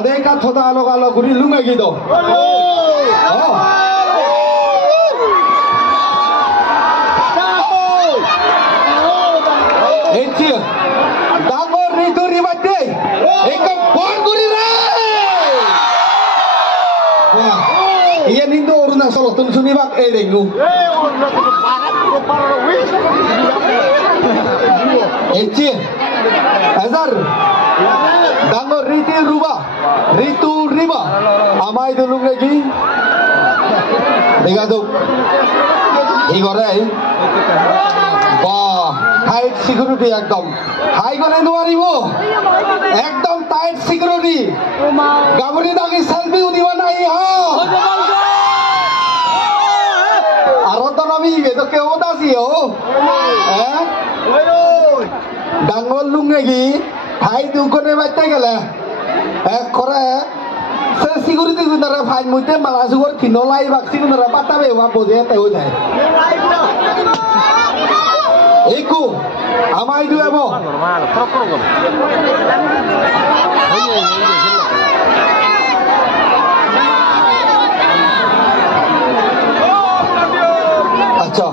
Ade ka thoda alo guri lunga gido. Echi dangor ritu ribate ekam bon guri re. Wah, iya nindo uruna solo tun sunibak erengu. Echi azar dangor ritu riba amai dulu lagi देखा तो ठीक हो रहा है वाह tight security एकदम high को नहीं दुआरी वो एकदम टाइट सिक्योरिटी गावरी दागी सेल्फी उदिवा नहीं हो आरोटन अभी ये तो क्या होता सी हो डांगोल लूँगे की हाई दुकाने बच्चे के लिए करे security ku nara fain muite malah sugur kinolai vaksi ku nara pata be wa boje te ho jaye eku amai du ebo normal acha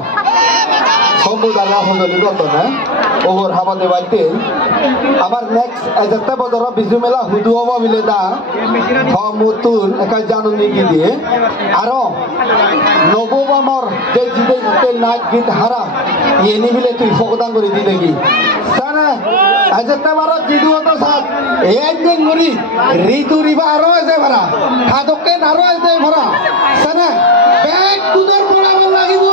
sombu dara hojoli goto na over hamade baite আমার next এজতে বদর বিজু মেলা হুদু হব মিলে দা মুতুন একা জানুনি কি দিয়ে আর নববামর যে জিদে জিতে নাচ গীত হারাম ইয়েনি মিলে তুই ফকদান করে দিলে কি সানা এজতে বার জিদু হতো সাত একদিন গরি ঋতু রিবা আরো আছে ভরা খাদকে আরো আছে ভরা সানা ব্যাগ তুদের পড়াব লাগিব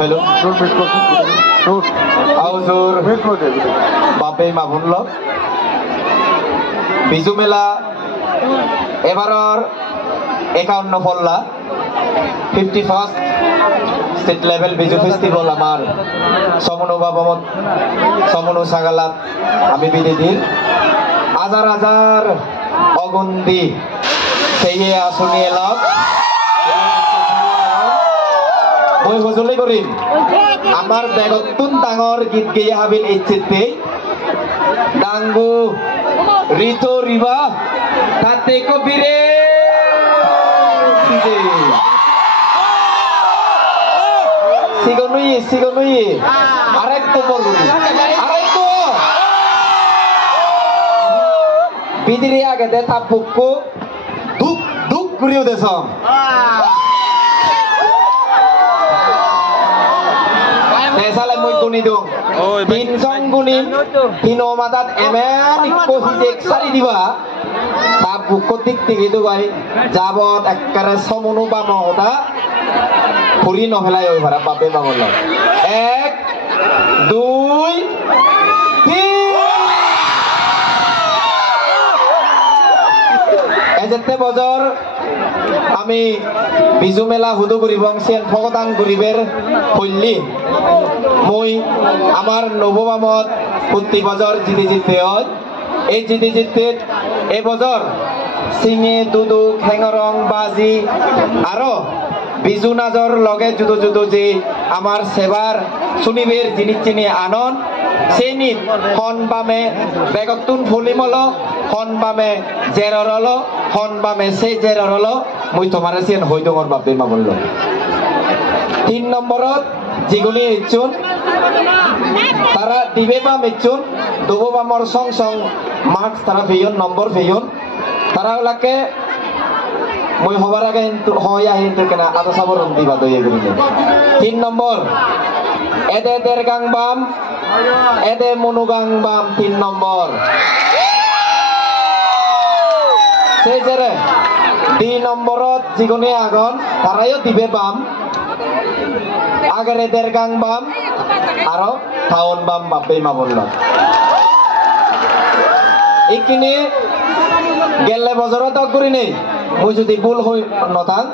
Hello, Auzur, Bape Mabunlo, Bizu Mela, Evaror, Ekaun Nofolla, 51st State Level Bizu Festival Amar, Somono Babamot, Somono Sagalat, Amibidil, Azar Ogundi, Seye Asuniela. মই হজলে করিম আমার বেগতুন ডাঙর গীত গেয়ে হাবিল ইচ্ছেতে ডাঙ্গু ঋতু রিবা তাতে কবিরে সিগনুই আরেক তো বলবি আরেক তো বিদিরে আগে দে তাপুকু দুক দুক করিও দেছম Salah muy kunidung. Tin song kunim, tino matat emen ikko hidek sari diba. Tabu kotik tigitu bai. Jabot ekkare somunu bamota. Puri nohelai oi bhara babe bamollo. 1 2 3 Ejete bozor আমি বিজু মেলা হুদু গরিবংশিয়ান ফগদান গরিবের হইলি মই আমার নববামত প্রতি বছর জিতে জিতে হয় এই জিতে জিতে এই বছর সিঙে দুদু খেঙরং বাজি আরো বিজু নাজর লগে জুদো জুদো যে আমার সেবার শুনিবের জিনিস চিনি আনন সেনি হন বামে বেগতুন ফুলিমল হন বামে জেররল হন বামে সে জেররল মই তোমারে সিন হই দঙর বাপে মা বলল 3 নম্বরত জিগুনি ইচুন তারা দিবে বা মিচুন দুবো বামর সং সং মার্কস তারা ফেয়ন নম্বর ফেয়ন তারা লাকে মই হবার আগে হয়া হিন্তু কেনা আদা সাবর দিবা দয়ে গরিলে 3 নম্বর এদে দের গাংবাম এদে মনু গাংবাম 3 নম্বর সেই জেরে 2 নম্বরত জিগুনি আগন তারাইও দিবে বাম আগেরে দেড়গাং বাম আরো টাউন বাম বাপে মা বলল এইখিনি গেলে বজরত করি নেই মই যদি ভুল হই নথাং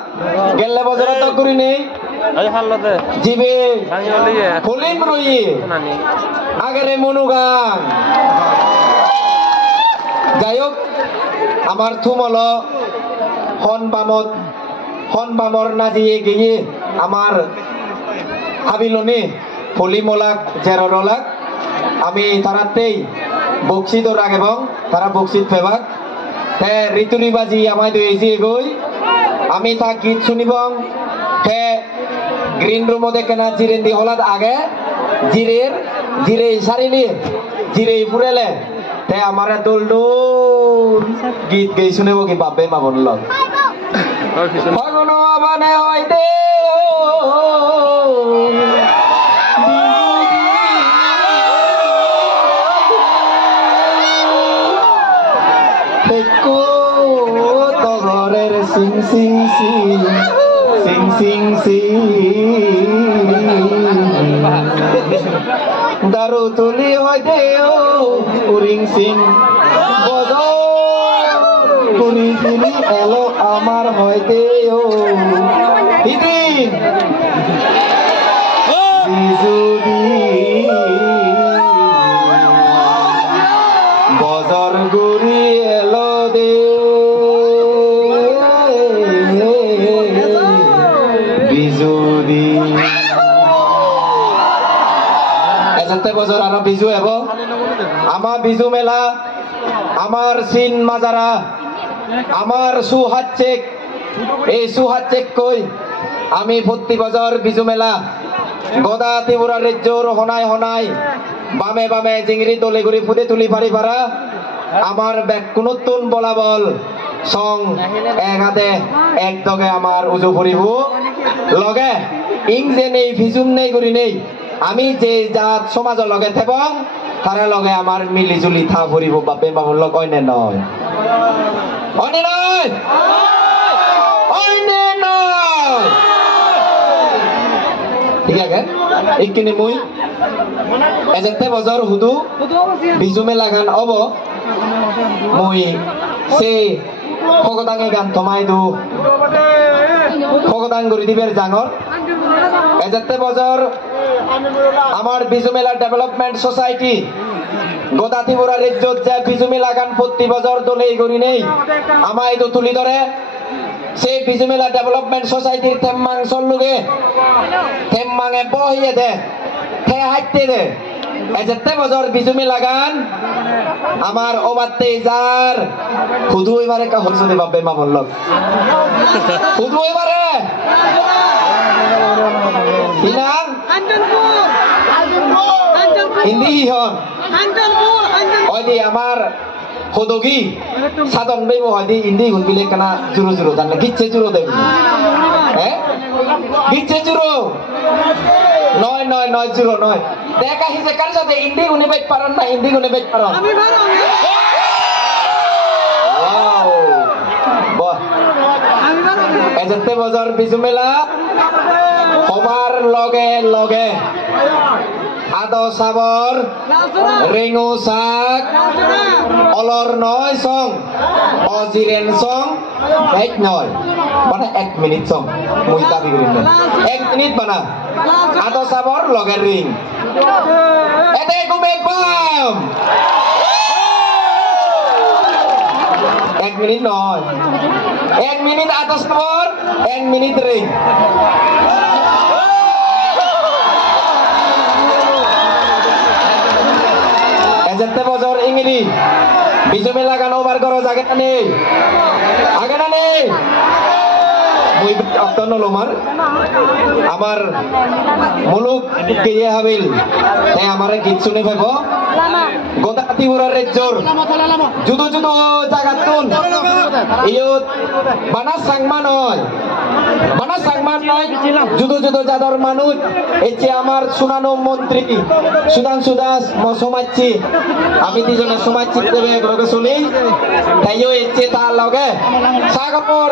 গেলে বজরত করি নেই জিবে ফলিম রই আগেরে মনুগান যাই হোক আমার থুমল হন বামর না দিয়ে গিয়ে আমার হাবিলনে ফলিমলাক জেরলাক আমি তারাতেই বক্সিত রাগ এবং তারা বক্সিত ফেবাক হে ঋতুনি বাজি আমায় দিয়েছি গই আমি তা গীত শুনিবং হে গ্রিন রুমো দেখে না জিরেন দি হলাদ আগে জিরে সারিলি জিরে ফুরেলে তে আমার দোল দোল গীত গেই শুনেব কি বাপে মা বলল ভগবানে হইতে তগরের সিং সিং সিং সিং সিং দারু তুলি হইতে উরিং সিং পুরি চিনি এলো আমার হইতে দিদি বজর গুরি এলো দে বিজুদি এসাতে বজর আর বিজু হব আমার বিজু মেলা আমার সিন মাজারা আমার সুহাত চেক এই সুহাত চেক কই আমি প্রতি বছর বিজু মেলা গদা ত্রিপুরা রাজ্যর হনায় হনায় বামে বামে জিংরি দলে ঘুরি ফুটে তুলি পারি পারা আমার ব্যাকুনতুন বলাবল সং এক হাতে এক দগে আমার উজু ফুরিব লগে ইং যে নেই ভিজুম নেই ঘুরি নেই আমি যে জাত সমাজের লগে থেবং তারা লগে আমার মিলি জুলি থা ফুরিব বাপে বাবুর লগ অন্য নয় অন্য নয় অন্য নয় ঠিক আছে এইখিনি মুই এজেন্টে বজর হুদু বিজুমে লাগান অব মুই সে ভগদাঙে গান থমাই দু ভগদাং গরি দিবের জাঙর এজেন্টে বজর আমার বিজুমেলা ডেভেলপমেন্ট সোসাইটি গোদা ত্রিপুরা রাজ্যত যে বিজুমেলা গান প্রতি বছর দলেই গড়ি নেই আমায় তো তুলি ধরে সেই বিজুমেলা ডেভেলপমেন্ট সোসাইটির থেম্মাং চললুগে থেম্মাঙে বহিয়ে দে থে হাইতে দে এজেতে বছর বিজুমেলা গান আমার ওবাতে যার শুধু এবারে কা হলছে দে বাপে মা বলল শুধু এবারে ইনাং হিন্দি হন ওই আমার হদগি সাধন বেব হয়দি ইন্দি গুন বিলে কানা জুরো জুরো জানলে গিচ্ছে জুরো দেব হ্যাঁ গিচ্ছে জুরো নয় নয় নয় জুরো নয় দেখা হিসে কার সাথে ইন্দি গুনে বেচ পারন না হিন্দি গুনে বেচ পারন আমি ভালো ওয়াও বাহ আমি ভালো এজতে বাজার বিজুমেলা হবার লগে লগে আদো সাবর রেঙ্গু শাক অলর নয় সং অজিরেন সং এক নয় মানে 1 মিনিট সং মুই দাবি করি না 1 মিনিট বানা আদো সাবর লগের রিং এতে গুমেক পাম 1 মিনিট নয় 1 মিনিট আদো সাবর 1 মিনিট রিং এজেতে বজর ইংরি বিজমে লাগানো বার করো জাগে না নেই আগে না নেই মুই অতন লমার আমার মুলুক গিয়ে হাবিল তাই আমারে গীত শুনে পাইব গোদা ত্রিপুরা রাজ্যর জুদো জুদো জায়গাতুন ইয়ত বানা সাংমা নয় বানা সাংমা নয় জুদো জুদো জাদর মানুষ এচে আমার সুনানো মন্ত্রী সুধাংশু দাস সমাজছি আমি দুজনে সমাজছি দেবে লগে শুনি তাইও এচে তার লগে সাগর